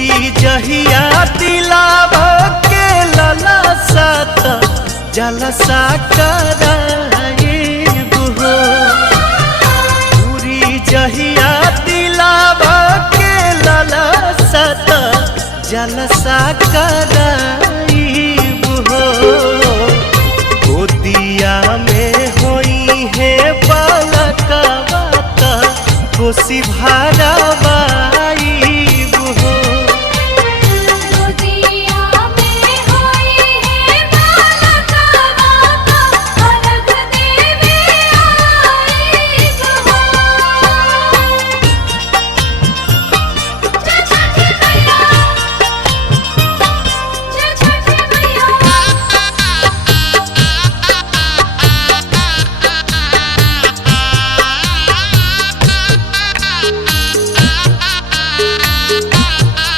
पूरी जहिया दिलावा के ललसा त जलसा कराइब हो। पूरी जहिया दिलावा के ललसा त जलसा कराइब हो। गोदिया में होई है बालकवा त कोसी भरावा